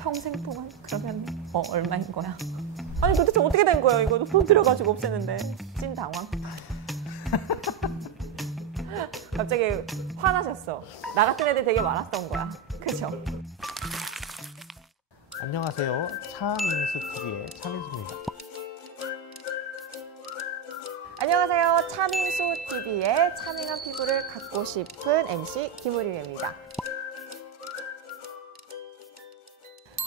평생 동안? 그러면 얼마인 거야? 아니 도대체 어떻게 된 거예요? 이거 돈 들여가지고 없애는데. 찐 당황. 갑자기 화나셨어. 나 같은 애들 되게 많았던 거야. 그죠? 안녕하세요. 차민수TV의 차민수입니다. 안녕하세요. 차민수TV의 차밍한 피부를 갖고 싶은 MC 김우림입니다.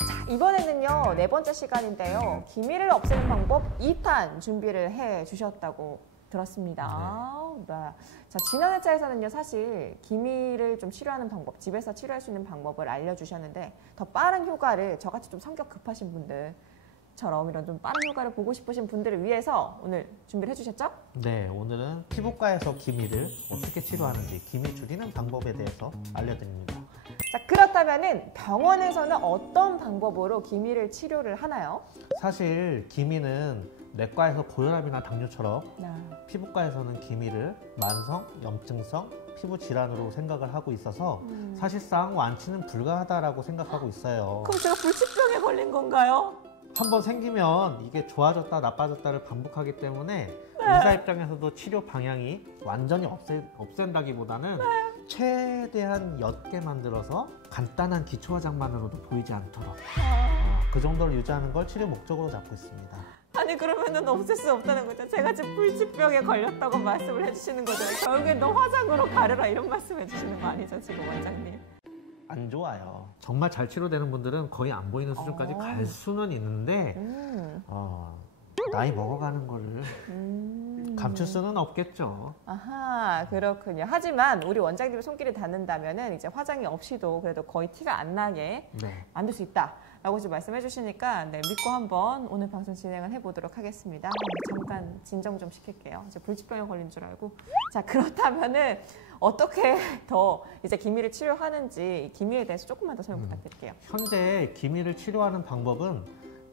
자, 이번에는요. 4번째 시간인데요. 기미를 없애는 방법 2탄 준비를 해주셨다고 들었습니다. 네. 자, 지난 회차에서는요. 사실 기미를 좀 치료하는 방법, 집에서 치료할 수 있는 방법을 알려주셨는데 더 빠른 효과를 저같이 좀 성격 급하신 분들처럼 이런 좀 빠른 효과를 보고 싶으신 분들을 위해서 오늘 준비를 해주셨죠? 네, 오늘은 피부과에서 기미를 어떻게 치료하는지, 기미 줄이는 방법에 대해서 알려드립니다. 자, 그렇다면은 병원에서는 어떤 방법으로 기미를 치료를 하나요? 사실 기미는 내과에서 고혈압이나 당뇨처럼 네. 피부과에서는 기미를 만성, 염증성 피부 질환으로 생각을 하고 있어서 사실상 완치는 불가하다라고 생각하고 있어요. 그럼 제가 불치병에 걸린 건가요? 한번 생기면 이게 좋아졌다 나빠졌다를 반복하기 때문에 의사 입장에서도 치료 방향이 완전히 없앤다기보다는 최대한 옅게 만들어서 간단한 기초 화장만으로도 보이지 않도록 그 정도를 유지하는 걸 치료 목적으로 잡고 있습니다. 아니 그러면은 없앨 수 없다는 거죠. 제가 지금 불치병에 걸렸다고 말씀을 해주시는 거잖아요. 결국엔 너 화장으로 가려라 이런 말씀 해주시는 거 아니죠 지금 원장님? 안 좋아요. 정말 잘 치료되는 분들은 거의 안 보이는 수준까지 갈 수는 있는데 나이 먹어가는 거를 감출 수는 없겠죠. 아하, 그렇군요. 하지만 우리 원장님의 손길이 닿는다면은 이제 화장이 없이도 그래도 거의 티가 안 나게 만들 수 있다라고 지금 말씀해 주시니까 믿고 한번 오늘 방송 진행을 해보도록 하겠습니다. 잠깐 진정 좀 시킬게요. 이제 불치병에 걸린 줄 알고. 자, 그렇다면은 어떻게 더 이제 기미를 치료하는지 기미에 대해서 조금만 더 설명 부탁드릴게요. 현재 기미를 치료하는 방법은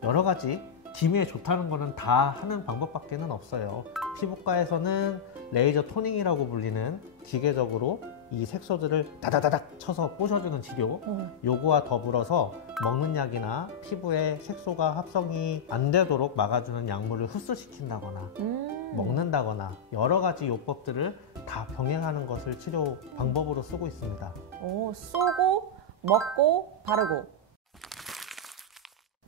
여러 가지. 기미에 좋다는 거는 다 하는 방법밖에는 없어요. 피부과에서는 레이저 토닝이라고 불리는 기계적으로 이 색소들을 다다다닥 쳐서 부셔주는 치료, 요거와 더불어서 먹는 약이나 피부에 색소가 합성이 안 되도록 막아주는 약물을 흡수시킨다거나 먹는다거나 여러 가지 요법들을 다 병행하는 것을 치료 방법으로 쓰고 있습니다. 쏘고 먹고 바르고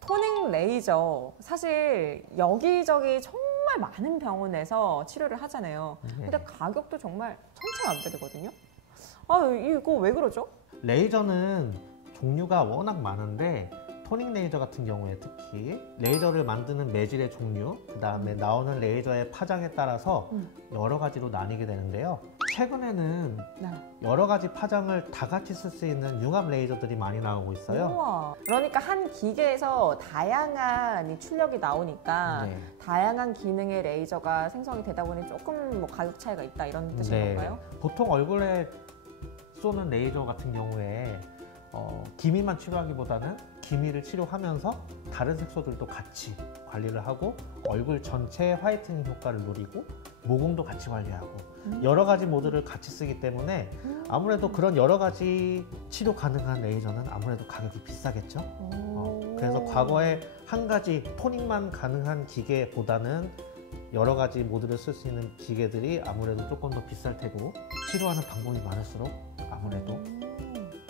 토닝 레이저 사실 여기저기 정말 많은 병원에서 치료를 하잖아요. 근데 가격도 정말 천차만별이거든요. 이거 왜 그러죠? 레이저는 종류가 워낙 많은데 토닝 레이저 같은 경우에 특히 레이저를 만드는 매질의 종류, 그 다음에 나오는 레이저의 파장에 따라서 여러 가지로 나뉘게 되는데요. 최근에는 여러 가지 파장을 다 같이 쓸 수 있는 융합 레이저들이 많이 나오고 있어요. 우와. 그러니까 한 기계에서 다양한 출력이 나오니까 다양한 기능의 레이저가 생성이 되다 보니 조금 가격 차이가 있다 이런 뜻인 건가요? 보통 얼굴에 쏘는 레이저 같은 경우에 기미만 치료하기보다는 기미를 치료하면서 다른 색소들도 같이 관리를 하고 얼굴 전체의 화이트닝 효과를 누리고 모공도 같이 관리하고 여러 가지 모드를 같이 쓰기 때문에 아무래도 그런 여러 가지 치료 가능한 레이저는 아무래도 가격이 비싸겠죠. 그래서 과거에 한 가지 토닝만 가능한 기계보다는 여러 가지 모드를 쓸 수 있는 기계들이 아무래도 조금 더 비쌀 테고 치료하는 방법이 많을수록 아무래도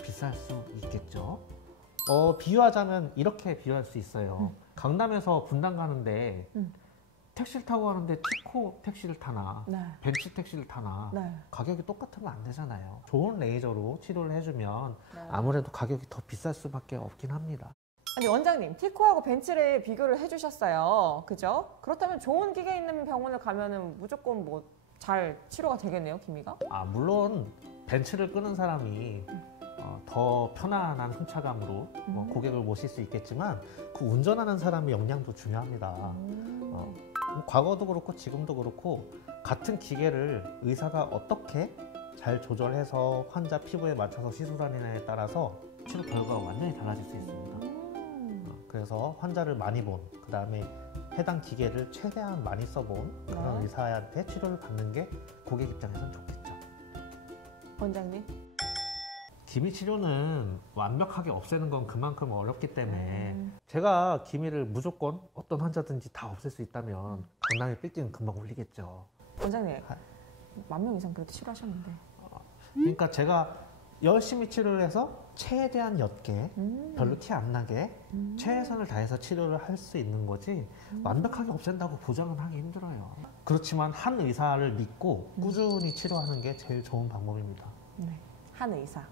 비쌀 수 있겠죠. 비유하자면 이렇게 비유할 수 있어요. 강남에서 분당 가는데 택시를 타고 가는데 티코 택시를 타나 벤츠 택시를 타나 가격이 똑같으면 안 되잖아요. 좋은 레이저로 치료를 해주면 아무래도 가격이 더 비쌀 수밖에 없긴 합니다. 아니 원장님, 티코하고 벤츠를 비교를 해주셨어요. 그죠? 그렇다면 좋은 기계 있는 병원을 가면은 무조건 잘 치료가 되겠네요, 기미가? 물론 벤츠를 끄는 사람이 더 편안한 승차감으로 고객을 모실 수 있겠지만 그 운전하는 사람의 역량도 중요합니다. 과거도 그렇고 지금도 그렇고 같은 기계를 의사가 어떻게 잘 조절해서 환자 피부에 맞춰서 시술하느냐에 따라서 치료 결과가 완전히 달라질 수 있습니다. 그래서 환자를 많이 본, 그 다음에 해당 기계를 최대한 많이 써본 그런 의사한테 치료를 받는 게 고객 입장에서는 좋겠죠. 원장님? 기미 치료는 완벽하게 없애는 건 그만큼 어렵기 때문에 제가 기미를 무조건 어떤 환자든지 다 없앨 수 있다면 강남의 빌딩은 금방 올리겠죠. 원장님 10,000명 이상 그래도 치료하셨는데. 그러니까 제가 열심히 치료를 해서 최대한 옅게 별로 티 안 나게 최선을 다해서 치료를 할 수 있는 거지 완벽하게 없앤다고 보장은 하기 힘들어요. 그렇지만 한 의사를 믿고 꾸준히 치료하는 게 제일 좋은 방법입니다. 네, 한 의사.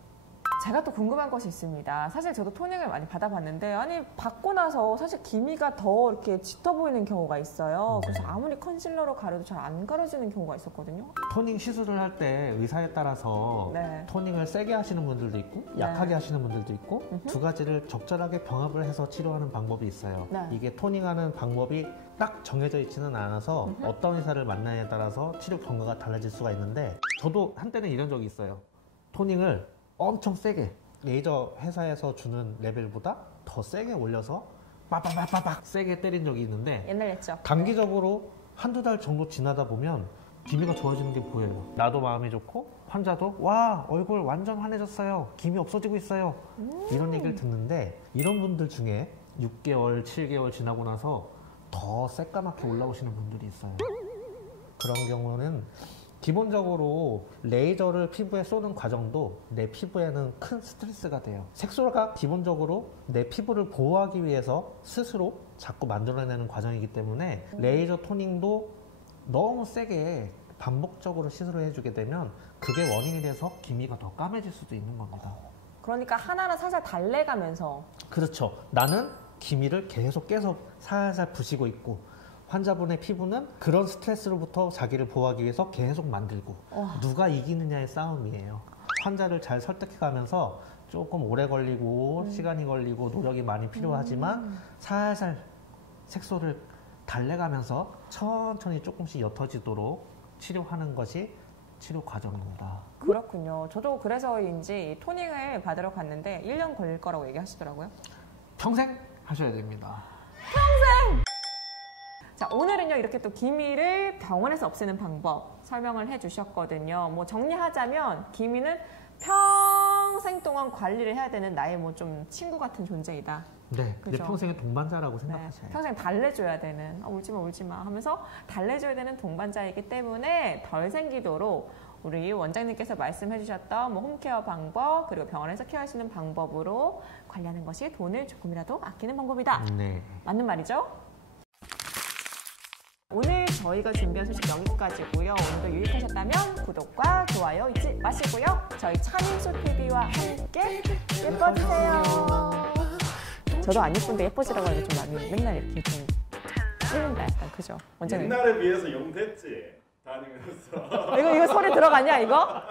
제가 또 궁금한 것이 있습니다. 사실 저도 토닝을 많이 받아봤는데 아니 받고 나서 사실 기미가 더 이렇게 짙어 보이는 경우가 있어요. 그래서 아무리 컨실러로 가려도 잘 안 가려지는 경우가 있었거든요. 토닝 시술을 할 때 의사에 따라서 네. 토닝을 세게 하시는 분들도 있고 약하게 하시는 분들도 있고 두 가지를 적절하게 병합을 해서 치료하는 방법이 있어요. 네. 이게 토닝하는 방법이 딱 정해져 있지는 않아서 어떤 의사를 만나냐에 따라서 치료 경과가 달라질 수가 있는데 저도 한때는 이런 적이 있어요. 토닝을 엄청 세게 레이저 회사에서 주는 레벨보다 더 세게 올려서 빠바바바박 세게 때린 적이 있는데 옛날 했죠. 단기적으로 한두 달 정도 지나다 보면 기미가 좋아지는 게 보여요. 나도 마음이 좋고 환자도 와 얼굴 완전 환해졌어요. 기미 없어지고 있어요. 이런 얘기를 듣는데 이런 분들 중에 6개월, 7개월 지나고 나서 더 새까맣게 올라오시는 분들이 있어요. 그런 경우는 기본적으로 레이저를 피부에 쏘는 과정도 내 피부에는 큰 스트레스가 돼요. 색소가 기본적으로 내 피부를 보호하기 위해서 스스로 자꾸 만들어내는 과정이기 때문에 레이저 토닝도 너무 세게 반복적으로 시술을 해주게 되면 그게 원인이 돼서 기미가 더 까매질 수도 있는 겁니다. 그러니까 하나하나 살살 달래가면서. 그렇죠. 나는 기미를 계속 살살 부시고 있고 환자분의 피부는 그런 스트레스로부터 자기를 보호하기 위해서 계속 만들고 누가 이기느냐의 싸움이에요. 환자를 잘 설득해가면서 조금 오래 걸리고 시간이 걸리고 노력이 많이 필요하지만 살살 색소를 달래가면서 천천히 조금씩 옅어지도록 치료하는 것이 치료 과정입니다. 그렇군요. 저도 그래서인지 토닝을 받으러 갔는데 1년 걸릴 거라고 얘기하시더라고요. 평생 하셔야 됩니다. 자, 오늘은요 이렇게 또 기미를 병원에서 없애는 방법 설명을 해주셨거든요. 뭐 정리하자면 기미는 평생 동안 관리를 해야 되는 나의 뭐 좀 친구 같은 존재이다. 네, 내 그죠? 평생의 동반자라고 네, 생각하셔야 돼요. 평생 달래줘야 되는 울지 마 하면서 달래줘야 되는 동반자이기 때문에 덜 생기도록 우리 원장님께서 말씀해 주셨던 뭐 홈케어 방법 그리고 병원에서 케어하시는 방법으로 관리하는 것이 돈을 조금이라도 아끼는 방법이다. 네. 맞는 말이죠? 오늘 저희가 준비한 소식 여기까지고요. 오늘도 유익하셨다면 구독과 좋아요 잊지 마시고요. 저희 찬임수 TV와 함께 예뻐지세요. 저도 안 예쁜데 예뻐지라고 하니까 좀 많이 맨날 이렇게 좀 찔린다 약간 그죠? 원장님. 옛날에 비해서 영 됐지 다니면서. 이거 소리 들어가냐 이거?